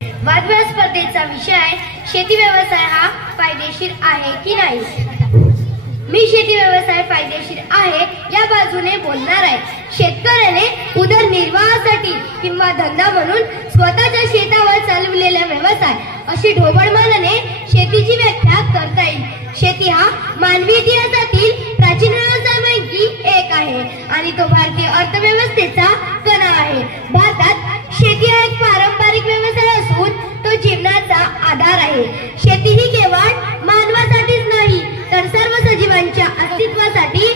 वादविवाद स्पर्धेचा विषय आहे शेती व्यवसाय हा फायदेशीर आहे की नाही। मी शेती व्यवसाय फायदेशीर आहे या बाजूने बोलणार आहे। शेतकऱ्याने उदरनिर्वाहासाठी किंवा धंदा म्हणून स्वतःच्या शेतावर चालवलेला व्यवसाय अशी ढोबळमानाने शेतीची व्याख्या करता येईल। शेती हा मानवी इतिहासातील प्राचीन व्यवसायांपैकी एक आहे आणि तो भारतीय अर्थव्यवस्थेचा कणा आहे। भारतात शेती हा एक पारंपरिक व्यवसाय असून तो जीवनाचा आधार आहे। शेती ही केवळ मानवासाठीच नाही तर सर्व सजीवांच्या अस्तित्वासाठी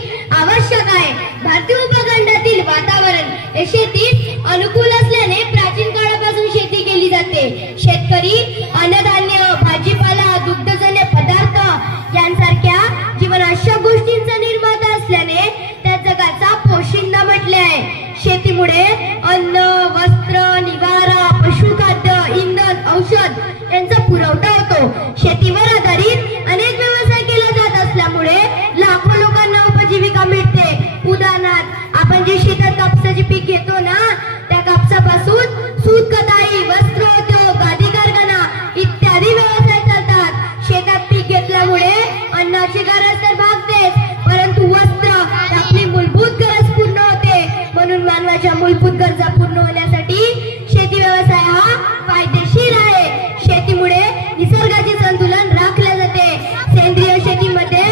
आवश्यक आहे। भारतीय उपखंडातील वातावरण हे शेतीस अनुकूल असल्याने प्राचीन काळापासून शेती केली जाते। शेतकरी अन्नधान्य, भाजीपाला, दुग्धजन्य पदार्थ यांसारख्या जीवनावश्यक गोष्टींचा निर्माता असल्याने त्या जगाचा पोशिंदा म्हटले आहे। शेतीमुळे अन्न, वस्त्र, निवारा, पशुखाद्य, इंधन, औषध यांचा पुरवठा होतो। शेतीवर आधारित अनेक व्यवसाय केले जात असल्यामुळे लाखो लोकांना उपजीविका मिळते। उदाहरणार्थ आपण जे शेतात कापसाचे पीक घेतो ना, त्या कापसापासून सूत कताई, वस्त्रोद्योग, गादी कारखाना इत्यादी व्यवसाय चालतात। शेतात पीक घेतल्यामुळे अन्नाची गरज तर भागतेच, परंतु वस्त्र आपली मूलभूत गरज पूर्ण होते। म्हणून मानवाच्या मूलभूत गरजा पूर्ण होण्यासाठी शेती व्यवसाय हा फायदेशीर आहे। शेतीमुळे निसर्गाचे संतुलन राखले जाते। सेंद्रिय शेतीमध्ये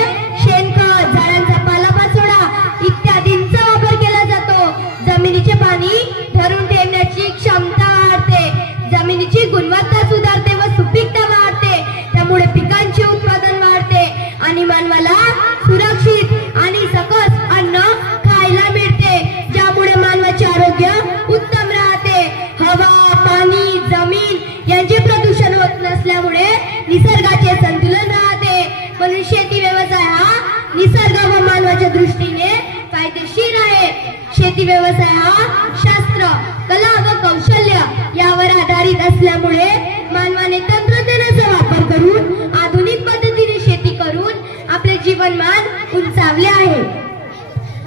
शेणखत, झाडांचा पालापाचोळा इत्यादींचा वापर केला जातो। जमिनीचे पाणी धरून ठेवण्याची क्षमता वाढते, जमिनीची गुणवत्ता सुधारते व सुपीकता वाढते। त्यामुळे पिकांचे उत्पादन वाढते आणि मानवाला सुरक्षित आणि सकस अन्न खायला मिळते, ज्यामुळे मानवाचे आरोग्य उत्तम राहते। हवा, पाणी, जमीन यांचे प्रदूषण होत नसल्यामुळे निसर्गाचे संतुलन राहते। म्हणून शेती व्यवसाय हा निसर्ग व मानवाच्या दृष्टीने फायदेशीर आहे। शेती व्यवसाय हा शास्त्र, कला व कौशल्य यावर आधारित असल्यामुळे मानवाने तंत्रज्ञानाचा वापर करून आधुनिक पद्धतीने शेती करून आपले जीवनमान उंचावले आहे।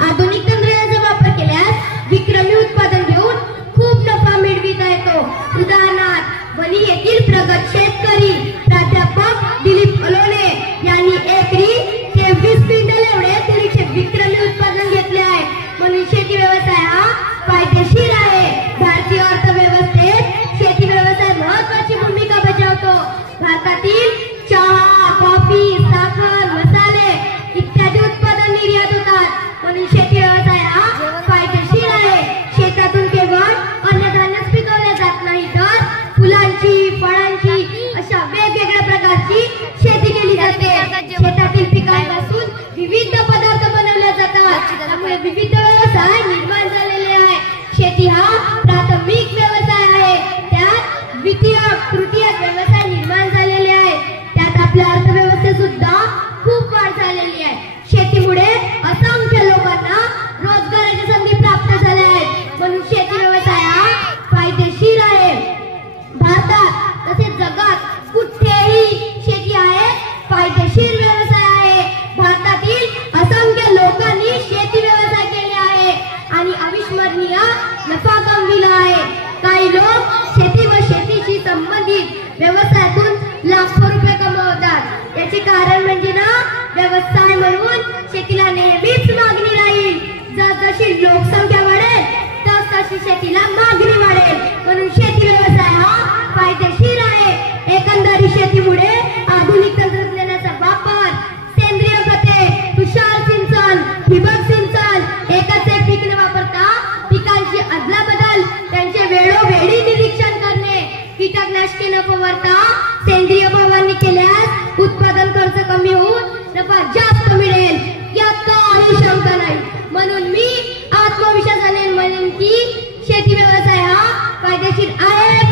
आधुनिक तंत्रज्ञानाचा वापर केल्यास विक्रमी उत्पादन घेऊन खूप नफा मिळविता येतो। उदाहरणार्थ वणी येथील प्रगत शेतकरी प्राध्यापक दिलीप अलोने यांनी एकरी 23 क्विंटल एवढे तुरीचे विक्रमी उत्पादन घेतले आहे। म्हणून शेती व्यवसाय हा फायदेशीर आहे। भारतीय अर्थव्यवस्थेत शेती व्यवसाय महत्त्वाची भूमिका बजावतो। भारतातील चहा, कॉफी, साखर, मसाले इत्यादी उत्पादन निर्यात होतात। म्हणून शेती व्यवसाय हा फायदेशीर आहे। शेतातून केवळ अन्नधान्यच पिकवले जात नाही तर फुलांची, फळांची अशा वेगवेगळ्या प्रकारची शेती केली जाते। शेतातील पिकांपासून विविध पदार्थ बनवले जातात, त्यामुळे विविध व्यवसाय निर्माण झालेले आहे। शेती हा प्राथमिक व्यवसाय आहे, त्यात द्वितीय, तृतीय व्यवसाय निर्माण झालेले आहे। त्यात आपल्या अर्थव्यवस्थेत सुद्धा खूप वाढ झालेली आहे। शेतीमुळे असंख्य लोकांना रोजगाराच्या संधी प्राप्त झाल्या आहेत। म्हणून शेती व्यवसाय हा फायदेशीर आहे। भारतात तसेच जगात कुठेही शेती आहे फायदेशीर व्यवसाय आहे। भारतातील असंख्य लोकांनी शेती व्यवसाय केले आहे आणि अविस्मरणीय नफा कमविला आहे। काही लोक शेती व शेतीशी संबंधित व्यवसायातून लाखो रुपये कमवतात। याचे कारण म्हणजे ना, व्यवसाय म्हणून शेतीला नेहमीच मागणी राहील। जसजशी लोकसंख्या वाढेल तसतशी शेतीला मागणी वाढेल। म्हणून शेती व्यवसाय हा फायदेशीर आहे। एकंदरीत शेतीमुळे आधुनिक तंत्रज्ञानाचा वापर, सेंद्रिय खते, तुषार सिंचन, ठिबक सिंचन, एकाच एक पीक न वापरता पिकांची अदलाबदल, त्यांचे वेळोवेळी निरीक्षण करणे, कीटकनाशके न फवारता सेंद्रिय फवारणी केल्यास उत्पादन खर्च कमी होऊन नफा जास्त मिळेल, यात काही शंका नाही। म्हणून मी आत्मविश्वासाने म्हणेन की शेती व्यवसाय हा फायदेशीर आहे।